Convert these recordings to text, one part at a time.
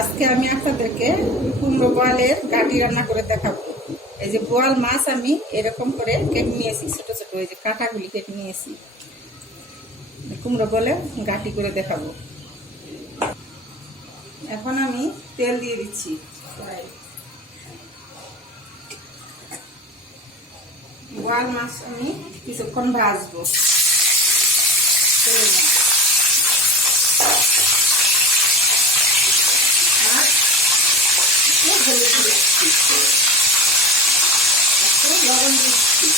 আজকে আমি আপনাদেরকে কুমড়ো বোয়ালের গাটি রান্না করে দেখাবো। এই যে বোয়াল মাছ আমি এরকম করে কেটে নিয়েছি, ছোট ছোট এই যে কাঁটাগুলি কেটে নিয়েছি। কুমড়ো বোয়ালে গাটি করে দেখাবো। এখন আমি তেল দিয়ে দিচ্ছি। বোয়াল মাছ আমি কিছুক্ষণ ভাজবো তেলের মধ্যে। হলুদ দিচ্ছি, একটু লবণ দিচ্ছি।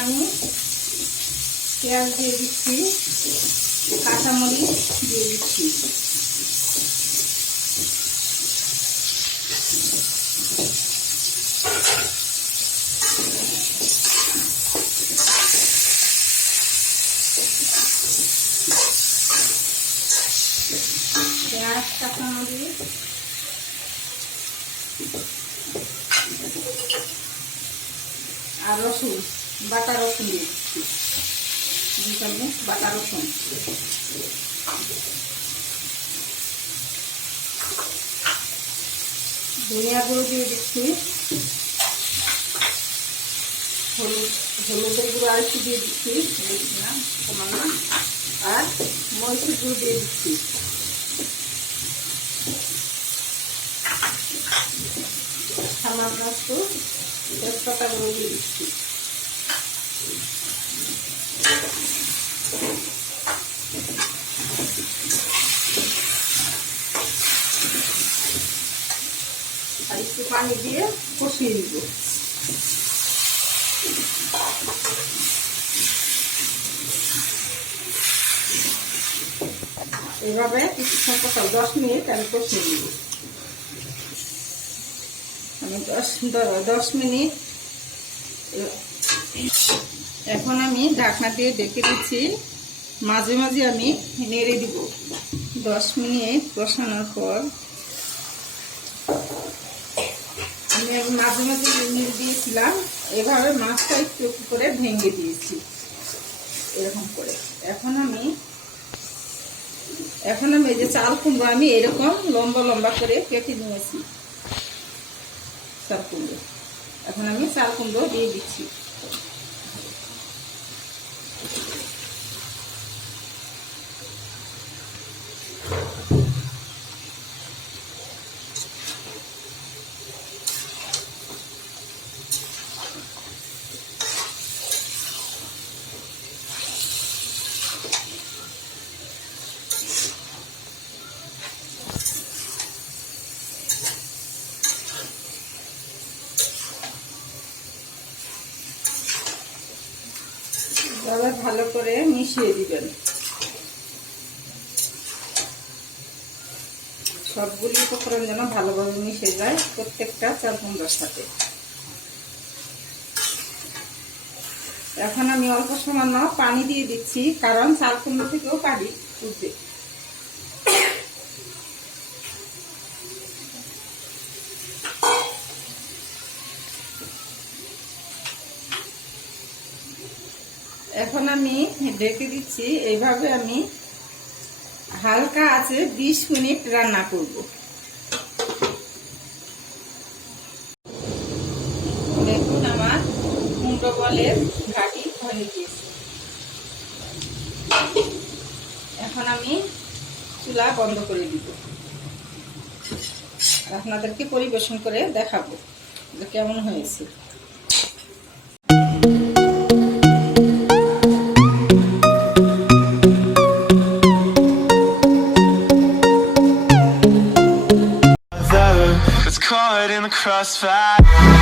আমি পেঁয়াজ দিয়ে দিচ্ছি, কাঁচামরিচ দিয়ে দিচ্ছি। পেঁয়াজ, কাঁচামরিচ আর রসুন, বাটা রসুন দিয়ে দিচ্ছি, 2 চামচ বাটা রসুন। ধনিয়া গুঁড়ো দিয়ে দিচ্ছি, হলুদের গুঁড়ো আর একটু দিয়ে দিচ্ছি, সামান্য, আর মরিচের গুঁড়ো দিয়ে দিচ্ছি। সামান্য একটু তেজপাতা গুঁড়ো দিয়ে দিচ্ছি। আর একটু পানি দিয়ে কষিয়ে দিব। এভাবে কিছুক্ষণ কষাও, 10 মিনিট আমি কষিয়ে দিব। আমি 10 মিনিট। এখন আমি ঢাকনা দিয়ে ডেকে দিচ্ছি, মাঝে মাঝে আমি নেড়ে দিব। 10 মিনিট কষানোর পর আমি মাঝে মাঝে নেড়ে দিয়েছিলাম। এভাবে মাছটা একটু একটু করে ভেঙে দিয়েছি এরকম করে। এখন আমি এই যে চাল কুমড়ো আমি এরকম লম্বা লম্বা করে কেটে নিয়েছি চাল কুমড়ো। এখন আমি চাল কুমড়ো দিয়ে দিচ্ছি। এবার ভালো করে মিশিয়ে দিবেন, সবগুলি উপকরণ যেন ভালোভাবে মিশে যায় প্রত্যেকটা চাল কুমড়োর সাথে। এখন আমি অল্প সামান্য পানি দিয়ে দিচ্ছি, কারণ চাল কুমড়ো থেকেও পানি উঠবে। এখন আমি ঢেকে দিচ্ছি। এইভাবে আমি হালকা আছে 20 মিনিট রান্না করব। দেখুন আমার কুমড়ো বোয়ালের ঘাটি হয়ে গিয়েছে। এখন আমি চুলা বন্ধ করে দিব। আপনাদেরকে পরিবেশন করে দেখাবো যে কেমন হয়েছে। Caught in the crossfire.